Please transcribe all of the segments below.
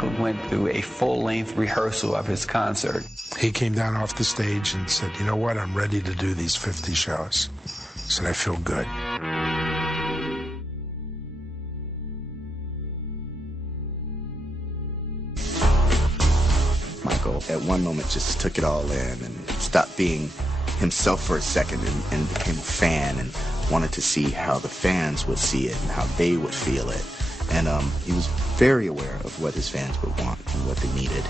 Michael went through a full-length rehearsal of his concert. He came down off the stage and said, "You know what, I'm ready to do these 50 shows." He said, "I feel good." Michael, at one moment, just took it all in and stopped being himself for a second and became a fan and wanted to see how the fans would see it and how they would feel it. And he was very aware of what his fans would want and what they needed.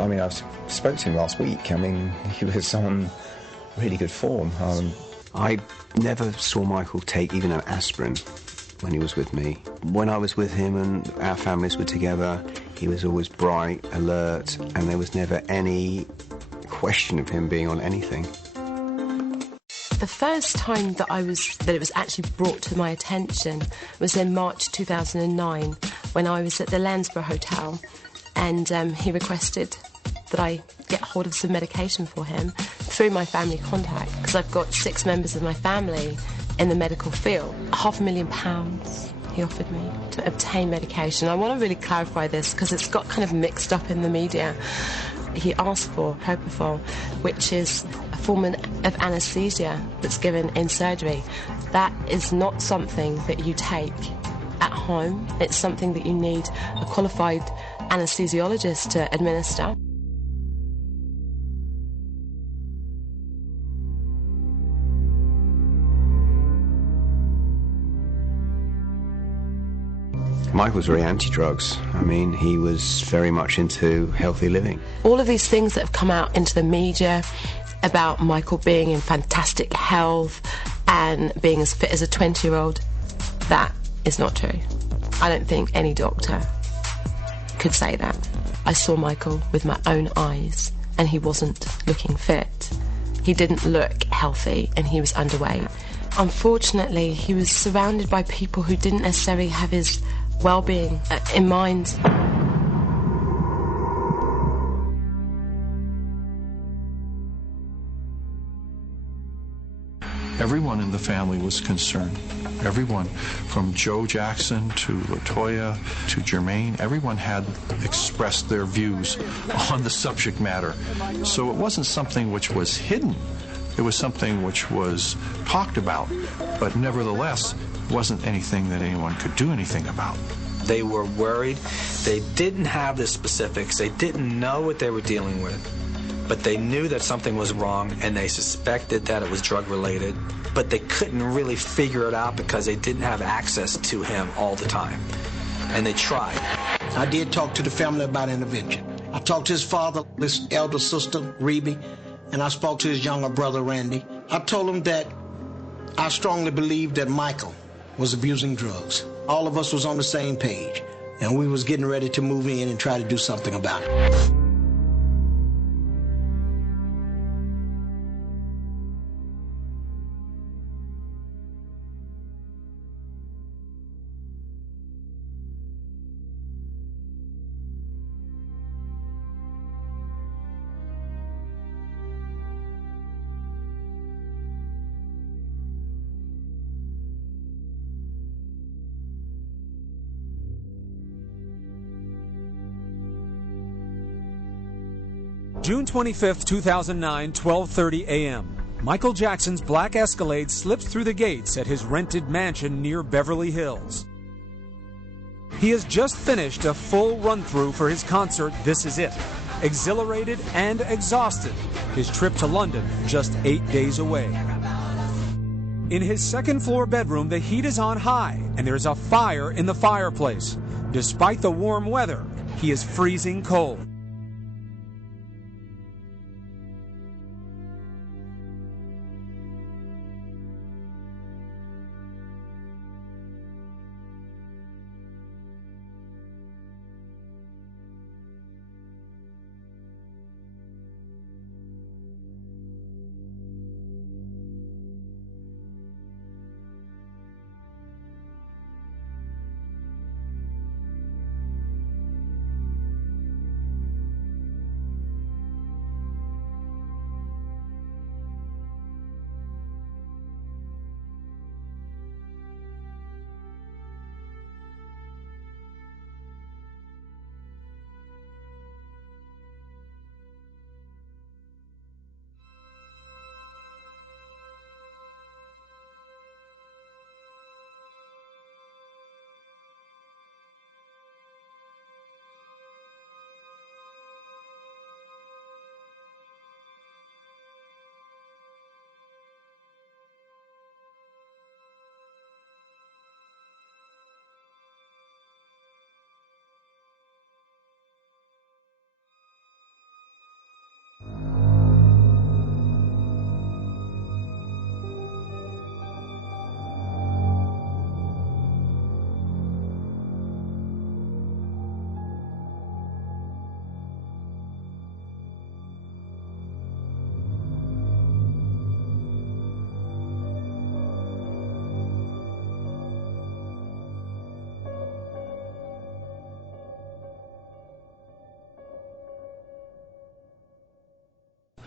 I mean, I spoke to him last week. I mean, he was on really good form. I never saw Michael take even an aspirin when he was with me. When I was with him and our families were together, he was always bright, alert, and there was never any question of him being on anything. The first time that it was actually brought to my attention was in March 2009 when I was at the Landsborough Hotel, and he requested that I get hold of some medication for him through my family contact, because I've got 6 members of my family in the medical field. £500,000 he offered me to obtain medication. I want to really clarify this because it's got kind of mixed up in the media. He asked for propofol, which is a form of anaesthesia that's given in surgery. That is not something that you take at home. It's something that you need a qualified anaesthesiologist to administer. Michael was very anti-drugs. I mean, he was very much into healthy living. All of these things that have come out into the media about Michael being in fantastic health and being as fit as a 20-year-old, that is not true. I don't think any doctor could say that. I saw Michael with my own eyes, and he wasn't looking fit. He didn't look healthy, and he was underweight. Unfortunately, he was surrounded by people who didn't necessarily have his well-being in mind. Everyone in the family was concerned. Everyone, from Joe Jackson to LaToya to Jermaine, everyone had expressed their views on the subject matter. So it wasn't something which was hidden. It was something which was talked about, but nevertheless wasn't anything that anyone could do anything about. They were worried. They didn't have the specifics. They didn't know what they were dealing with, but they knew that something was wrong, and they suspected that it was drug-related, but they couldn't really figure it out because they didn't have access to him all the time, and they tried. I did talk to the family about intervention. I talked to his father, his elder sister, Rebe, and I spoke to his younger brother, Randy. I told him that I strongly believed that Michael was abusing drugs. All of us was on the same page, and we was getting ready to move in and try to do something about it. June 25th, 2009, 12:30 a.m. Michael Jackson's black Escalade slips through the gates at his rented mansion near Beverly Hills. He has just finished a full run-through for his concert, This Is It. Exhilarated and exhausted, his trip to London just 8 days away. In his second-floor bedroom, the heat is on high, and there's a fire in the fireplace. Despite the warm weather, he is freezing cold.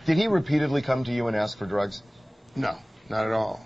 Did he repeatedly come to you and ask for drugs? No, not at all.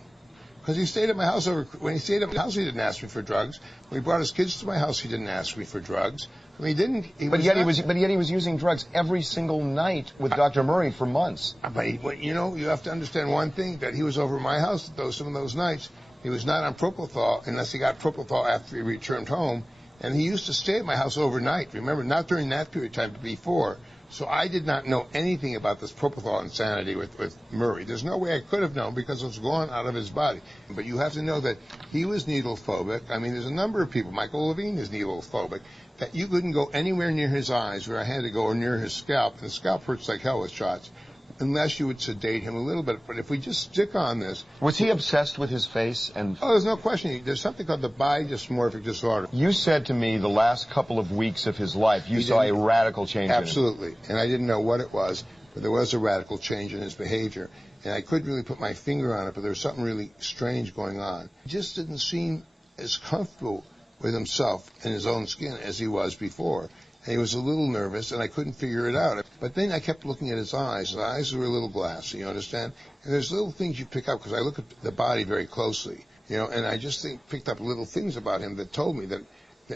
Because he stayed at my house when he stayed at my house, he didn't ask me for drugs. When he brought his kids to my house, he didn't ask me for drugs. I mean, he didn't. But yet he was using drugs every single night with Dr. Murray for months. But you know, you have to understand one thing, that he was over at my house some of those nights. He was not on propofol unless he got propofol after he returned home. And he used to stay at my house overnight. Remember, not during that period of time, but before. So I did not know anything about this propofol insanity with Murray. There's no way I could have known because it was gone out of his body. But you have to know that he was needle phobic. I mean, there's a number of people. Michael Levine is needle phobic. That you couldn't go anywhere near his eyes, where I had to go, or near his scalp. And the scalp hurts like hell with shots, unless you would sedate him a little bit. But if we just stick on this... Was he obsessed with his face? Oh, there's no question. There's something called the bi-dysmorphic disorder. You said to me the last couple of weeks of his life, you saw a radical change in him. Absolutely. And I didn't know what it was, but there was a radical change in his behavior. And I couldn't really put my finger on it, but there was something really strange going on. He just didn't seem as comfortable with himself and his own skin as he was before. And he was a little nervous, and I couldn't figure it out. But then I kept looking at his eyes. His eyes were a little glassy, you understand? And there's little things you pick up, because I look at the body very closely, you know, and I just picked up little things about him that told me that,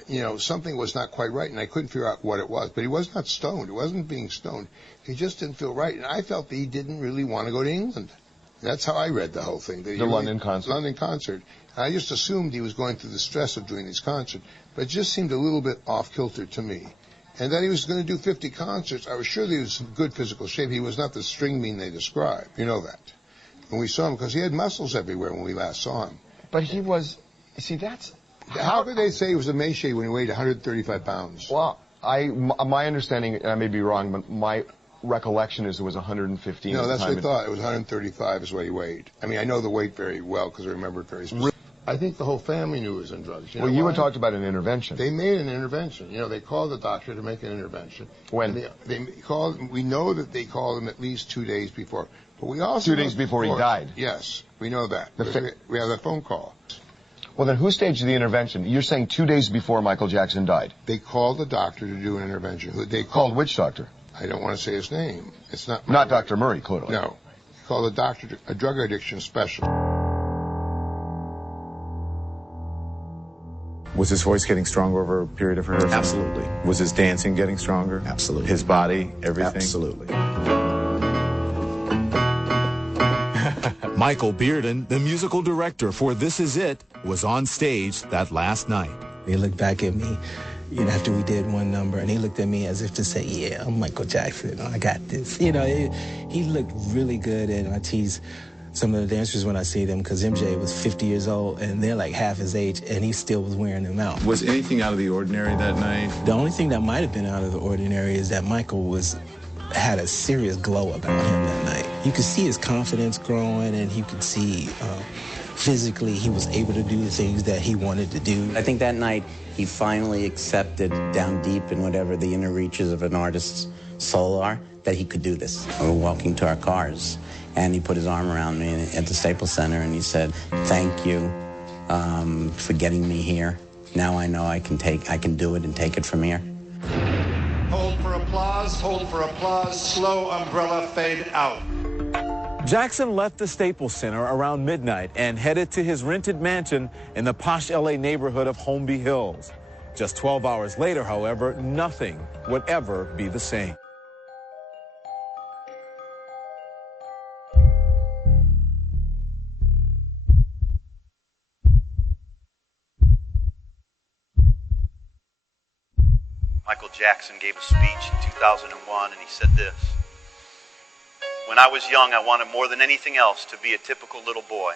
you know, something was not quite right, and I couldn't figure out what it was. But he was not stoned. He wasn't being stoned. He just didn't feel right, and I felt that he didn't really want to go to England. That's how I read the whole thing. The London concert. London concert. I just assumed he was going through the stress of doing these concerts, but it just seemed a little bit off-kilter to me. And that he was going to do 50 concerts, I was sure that he was in good physical shape. He was not the string bean they describe. You know that. When we saw him, because he had muscles everywhere when we last saw him. But he was, see, that's... How could they say he was emaciated when he weighed 135 pounds? Well, my understanding, and I may be wrong, but my recollection is it was 115. No, that's what I thought. It was 135 is what he weighed. I mean, I know the weight very well because I remember it very specifically. I think the whole family knew he was on drugs. Well, you had talked about an intervention. They made an intervention. You know, they called the doctor to make an intervention. When? They called. We know that they called him at least 2 days before. But we also 2 days before he died. Yes, we know that. We have that phone call. Well, then who staged the intervention? You're saying 2 days before Michael Jackson died. They called the doctor to do an intervention. They called which doctor? I don't want to say his name. It's not. Not Dr. Murray, clearly. No. They called a doctor, a drug addiction specialist. Was his voice getting stronger over a period of rehearsal? Absolutely. Was his dancing getting stronger? Absolutely. His body, everything? Absolutely. Michael Bearden, the musical director for This Is It, was on stage that last night. He looked back at me, you know, after we did one number, and he looked at me as if to say, yeah, I'm Michael Jackson, I got this. You know, he looked really good, and I tease some of the dancers when I see them, because MJ was 50 years old, and they're like half his age, and he still was wearing them out. Was anything out of the ordinary that night? The only thing that might have been out of the ordinary is that Michael had a serious glow about him that night. You could see his confidence growing, and you could see physically he was able to do the things that he wanted to do. I think that night he finally accepted down deep in whatever the inner reaches of an artist's soul are, that he could do this. We were walking to our cars, and he put his arm around me at the Staples Center, and he said, thank you for getting me here. Now I know I can do it and take it from here. Hold for applause, slow umbrella fade out. Jackson left the Staples Center around midnight and headed to his rented mansion in the posh LA neighborhood of Holmby Hills. Just 12 hours later, however, nothing would ever be the same. Michael Jackson gave a speech in 2001, and he said this: "When I was young, I wanted more than anything else to be a typical little boy.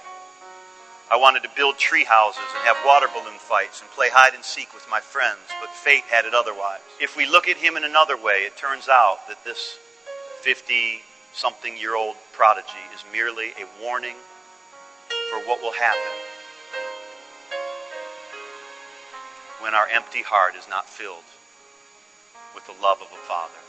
I wanted to build tree houses and have water balloon fights and play hide and seek with my friends, but fate had it otherwise. If we look at him in another way, it turns out that this 50-something-year-old prodigy is merely a warning for what will happen when our empty heart is not filled with the love of a father."